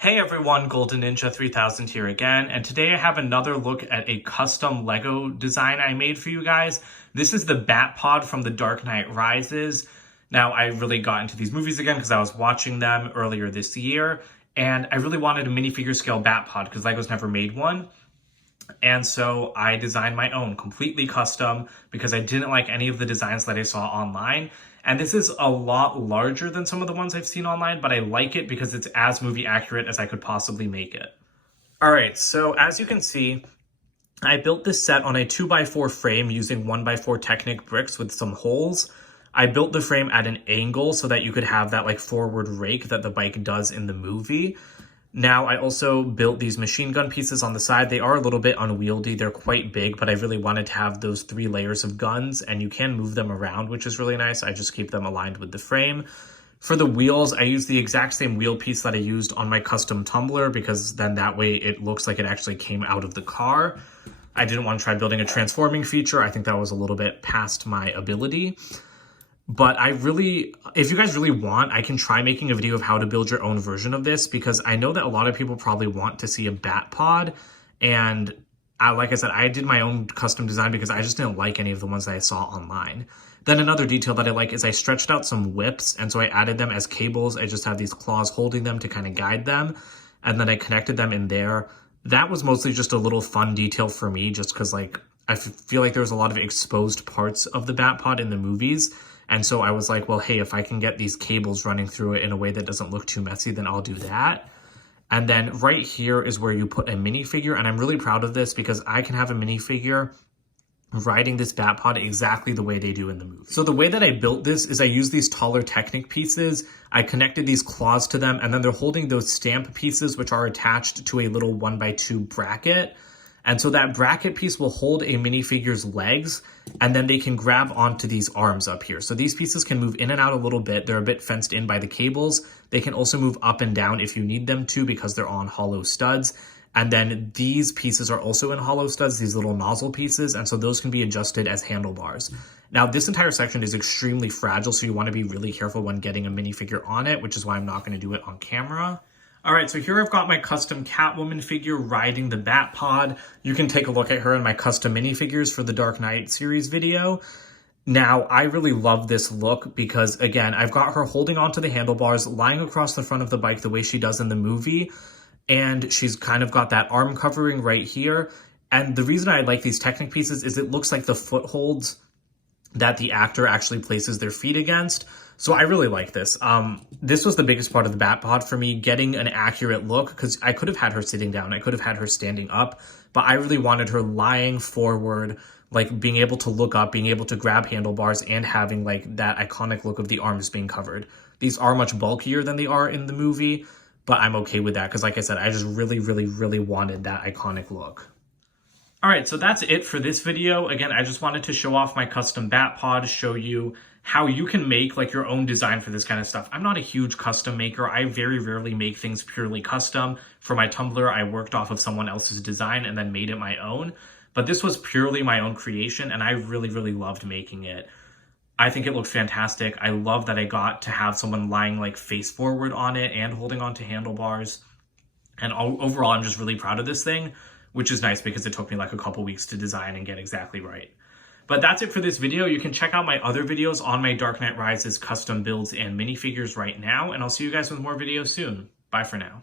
Hey everyone, Golden Ninja 3000 here again, and today I have another look at a custom Lego design I made for you guys. This is the Batpod from The Dark Knight Rises. Now, I really got into these movies again because I was watching them earlier this year, and I really wanted a minifigure scale Batpod because Lego's never made one. And so I designed my own, completely custom, because I didn't like any of the designs that I saw online. And this is a lot larger than some of the ones I've seen online, but I like it because it's as movie accurate as I could possibly make it. All right, so as you can see, I built this set on a 2x4 frame using 1x4 Technic bricks with some holes. I built the frame at an angle so that you could have that like forward rake that the bike does in the movie. Now, I also built these machine gun pieces on the side. They are a little bit unwieldy. They're quite big, but I really wanted to have those 3 layers of guns, and you can move them around, which is really nice. I just keep them aligned with the frame. For the wheels, I used the exact same wheel piece that I used on my custom tumbler, because then that way it looks like it actually came out of the car. I didn't want to try building a transforming feature. I think that was a little bit past my ability. But if you guys really want, I can try making a video of how to build your own version of this, because I know that a lot of people probably want to see a Batpod. And like I said, I did my own custom design because I just didn't like any of the ones that I saw online. Then another detail that I like is I stretched out some whips, and so I added them as cables. I just have these claws holding them to kind of guide them, and then I connected them in there. That was mostly just a little fun detail for me, just because like I feel like there was a lot of exposed parts of the Batpod in the movies. And so I was like, well, hey, if I can get these cables running through it in a way that doesn't look too messy, then I'll do that. And then right here is where you put a minifigure. And I'm really proud of this because I can have a minifigure riding this Batpod exactly the way they do in the movie. So the way that I built this is I used these taller Technic pieces. I connected these claws to them, and then they're holding those stamp pieces, which are attached to a little 1x2 bracket. And so that bracket piece will hold a minifigure's legs, and then they can grab onto these arms up here. So these pieces can move in and out a little bit. They're a bit fenced in by the cables. They can also move up and down if you need them to, because they're on hollow studs. And then these pieces are also in hollow studs, these little nozzle pieces, and so those can be adjusted as handlebars. Now, this entire section is extremely fragile, so you want to be really careful when getting a minifigure on it, which is why I'm not going to do it on camera. All right, so here I've got my custom Catwoman figure riding the Batpod. You can take a look at her in my custom minifigures for the Dark Knight series video. Now, I really love this look because, again, I've got her holding onto the handlebars, lying across the front of the bike the way she does in the movie, and she's kind of got that arm covering right here. And the reason I like these Technic pieces is it looks like the footholds that the actor actually places their feet against. So I really like this. This was the biggest part of the Batpod for me, getting an accurate look, because I could have had her sitting down, I could have had her standing up, but I really wanted her lying forward, like being able to look up, being able to grab handlebars, and having like that iconic look of the arms being covered. These are much bulkier than they are in the movie, but I'm okay with that because, like I said, I just really wanted that iconic look. All right, so that's it for this video. Again, I just wanted to show off my custom Batpod, show you how you can make like your own design for this kind of stuff. I'm not a huge custom maker. I very rarely make things purely custom. For my Tumblr, I worked off of someone else's design and then made it my own. But this was purely my own creation, and I really loved making it. I think it looked fantastic. I love that I got to have someone lying like face forward on it and holding onto handlebars. And overall, I'm just really proud of this thing, which is nice because it took me like a couple weeks to design and get exactly right. But that's it for this video. You can check out my other videos on my Dark Knight Rises custom builds and minifigures right now, and I'll see you guys with more videos soon. Bye for now.